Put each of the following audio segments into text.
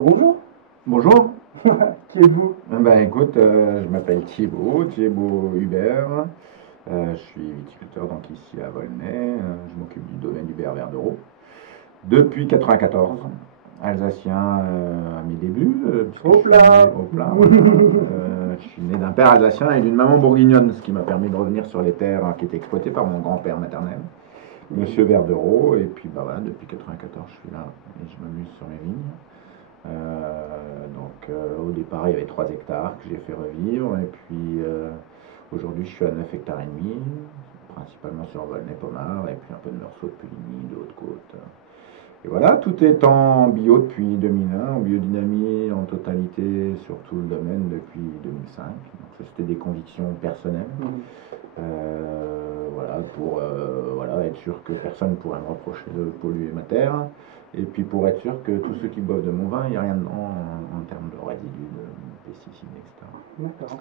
Bonjour, Bonjour. qui êtes-vous? Ben écoute, je m'appelle Thibaut Hubert. Je suis viticulteur donc ici à Volnay. Je m'occupe du domaine Hubert Verdereau depuis 94. Alsacien à mes débuts, puisque je Hop suis né là! au plat. Voilà. Je suis né d'un père alsacien et d'une maman bourguignonne, ce qui m'a permis de revenir sur les terres qui étaient exploitées par mon grand-père maternel, Monsieur Verdereau. Et puis bah voilà, depuis 94, je suis là et je m'amuse sur mes vignes. Au départ, il y avait 3 hectares que j'ai fait revivre. Et puis aujourd'hui, je suis à 9 hectares et demi, principalement sur Volnay-Pomard, et puis un peu de Meursault, de Puligny, de Haute-Côte. Et voilà, tout est en bio depuis 2001, en biodynamie en totalité sur tout le domaine depuis 2005. Donc ça, c'était des convictions personnelles. Mhm. Voilà, pour voilà, être sûr que personne ne pourrait me reprocher de polluer ma terre. Et puis pour être sûr que tous ceux qui boivent de mon vin, il n'y a rien dedans en termes de résidus, de pesticides, etc. D'accord.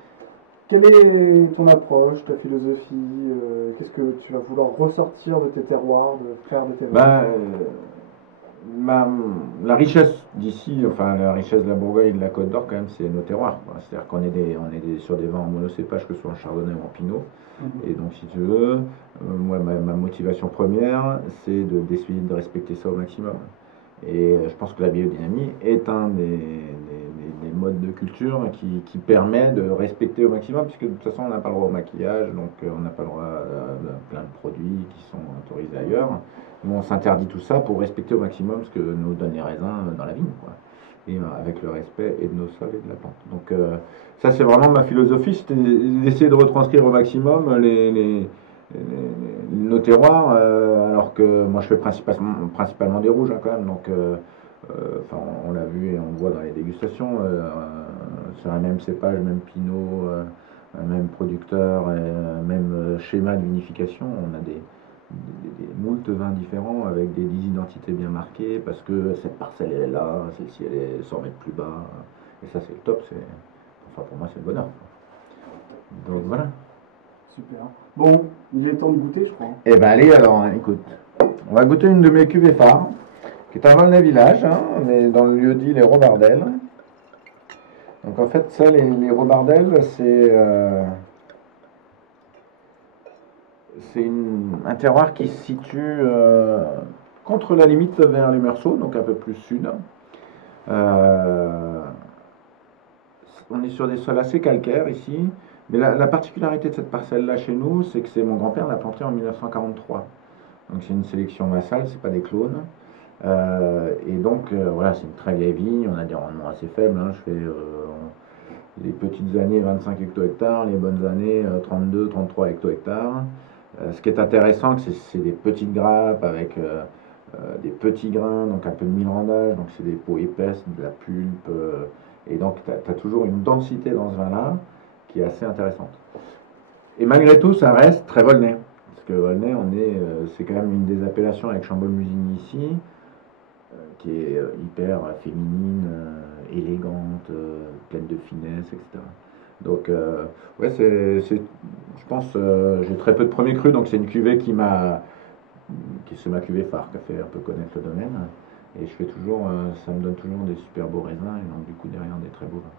Quelle est ton approche, ta philosophie? Qu'est-ce que tu vas vouloir ressortir de tes terroirs, de faire de tes vins? Ben, ma- la richesse d'ici, enfin la richesse de la Bourgogne et de la Côte d'Or, quand même, c'est nos terroirs, quoi. C'est-à-dire qu'on est, sur des vins en monocépage, que ce soit en chardonnay ou en pinot. Mhm. Et donc, si tu veux, moi, ma motivation première, c'est d'essayer de respecter ça au maximum. Et je pense que la biodynamie est un des modes de culture qui permet de respecter au maximum, puisque de toute façon, on n'a pas le droit au maquillage, donc on n'a pas le droit à plein de produits qui sont autorisés ailleurs. Nous, on s'interdit tout ça pour respecter au maximum ce que nous donnent les raisins dans la vigne, quoi. Et avec le respect et de nos sols et de la plante. Donc, ça, c'est vraiment ma philosophie, c'était d'essayer de retranscrire au maximum nos terroirs, alors que moi je fais principalement des rouges, hein, quand même. Donc, enfin, on l'a vu et on le voit dans les dégustations, sur un même cépage, même pinot, un même producteur, et même schéma d'unification, on a des moult vins différents avec des identités bien marquées parce que cette parcelle elle est là, celle-ci elle est 100 mètres plus bas. Et ça, c'est le top. Enfin, pour moi, c'est le bonheur. Donc voilà. Super. Bon, il est temps de goûter, je crois. Eh ben allez alors, hein, écoute. On va goûter une de mes cuvées phares, qui est un Volnay village, hein, on est dans le lieu dit les Robardels. Donc en fait, ça, les Robardels, c'est un terroir qui se situe contre la limite vers les Meursault, donc un peu plus sud. Euh, on est sur des sols assez calcaires ici, mais la particularité de cette parcelle-là chez nous, c'est que c'est mon grand-père l'a plantée en 1943. Donc c'est une sélection massale, c'est pas des clones. Et donc voilà, c'est une très vieille vigne, on a des rendements assez faibles, hein. Je fais les petites années 25 hecto-hectares, les bonnes années 32, 33 hecto-hectares. Ce qui est intéressant, c'est des petites grappes avec des petits grains, donc un peu de milrandage, donc c'est des peaux épaisses, de la pulpe, et donc tu as toujours une densité dans ce vin-là qui est assez intéressante. Et malgré tout, ça reste très Volnay. Parce que Volnay, c'est quand même une des appellations avec Chambol-Musigny ici, qui est hyper féminine, élégante, pleine de finesse, etc. Donc, ouais, je pense, j'ai très peu de premiers crus, donc c'est une cuvée c'est ma cuvée phare, qui a fait un peu connaître le domaine. Et je fais toujours, ça me donne toujours des super beaux raisins, et donc du coup derrière des très beaux vins.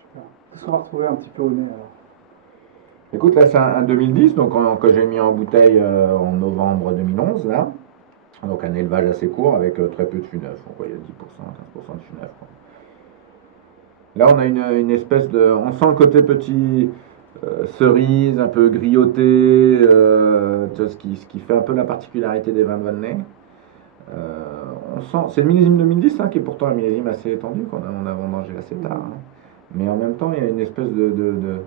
Super. Qu'est-ce qu'on va retrouver un petit peu au nez alors? Écoute, là c'est un 2010, donc que j'ai mis en bouteille en novembre 2011, là. Donc un élevage assez court avec très peu de fût neuf. Donc, ouais, il y a 10%, 15% de fût neuf, quoi. Là, on a une espèce de. On sent le côté petit cerise, un peu grillotté, tu vois, ce qui fait un peu la particularité des vins de Valnay. On sent, c'est le millésime 2010, hein, qui est pourtant un millésime assez étendu, on a vendangé assez tard, hein. Mais en même temps, il y a une espèce de-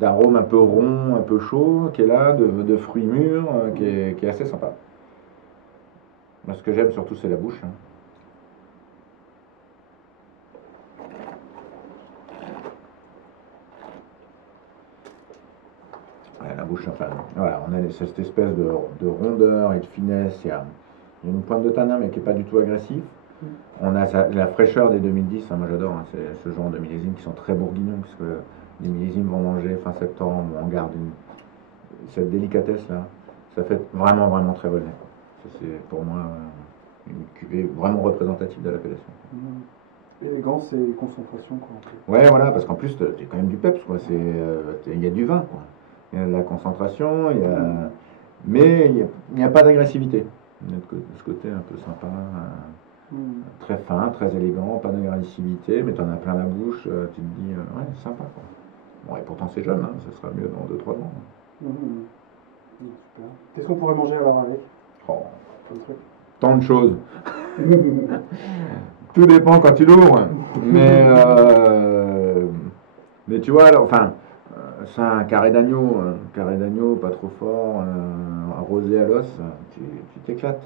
d'arôme un peu rond, un peu chaud, qui est là, de fruits mûrs, qui est assez sympa. Moi, ce que j'aime surtout, c'est la bouche, hein. Ouais, la bouche, enfin, voilà, on a cette espèce de rondeur et de finesse. Il y a une pointe de tanin, mais qui n'est pas du tout agressif. On a la fraîcheur des 2010, hein, moi j'adore, hein, c'est ce genre de millésimes qui sont très bourguignons, parce que les millésimes vont manger fin septembre, on garde cette délicatesse là. Ça fait vraiment, vraiment très volé. C'est pour moi une cuvée vraiment représentative de l'appellation. Élégance et concentration, quoi. Un peu. Ouais, voilà, parce qu'en plus, tu quand même du peps, quoi. Il y a du vin, quoi. Il y a de la concentration, mais il n'y a pas d'agressivité. Il y a ce côté un peu sympa, Mm. très fin, très élégant, pas d'agressivité, mais tu en as plein la bouche, tu te dis, ouais, c'est sympa, quoi. Bon, et pourtant c'est jeune, hein, ça sera mieux dans 2 3 ans. Mm. Super. Qu'est-ce qu'on pourrait manger alors avec Oh, comme truc? tant de choses. Tout dépend quand tu l'ouvres. Mais tu vois, alors, enfin, ça, un carré d'agneau pas trop fort, arrosé à l'os, tu t'éclates.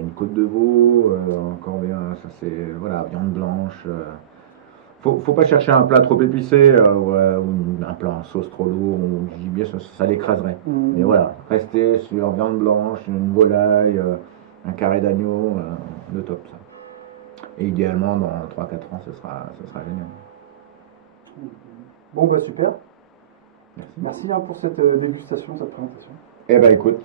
Une côte de veau, encore bien, ça c'est, voilà, viande blanche. Faut pas chercher un plat trop épicé, ou un plat en sauce trop lourd, ou du gibier, ça l'écraserait. Mais Mm. voilà, rester sur viande blanche, une volaille, un carré d'agneau, le top ça. Et idéalement, dans 3 4 ans, ce sera génial. Bon, bah super. Merci. Merci hein, pour cette dégustation, cette présentation. Eh ben écoute,